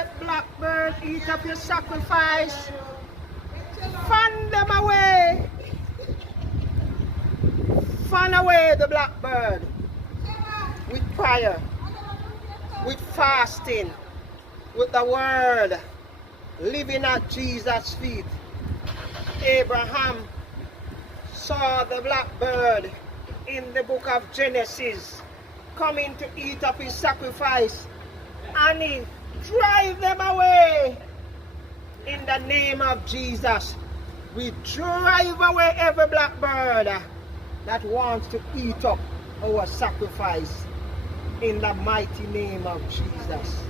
let blackbird eat up your sacrifice. Fan them away. Fan away the blackbird with prayer, with fasting, with the word, living at Jesus' feet. Abraham saw the blackbird in the book of Genesis coming to eat up his sacrifice, and he drive them away. In the name of Jesus, we drive away every blackbird that wants to eat up our sacrifice in the mighty name of Jesus.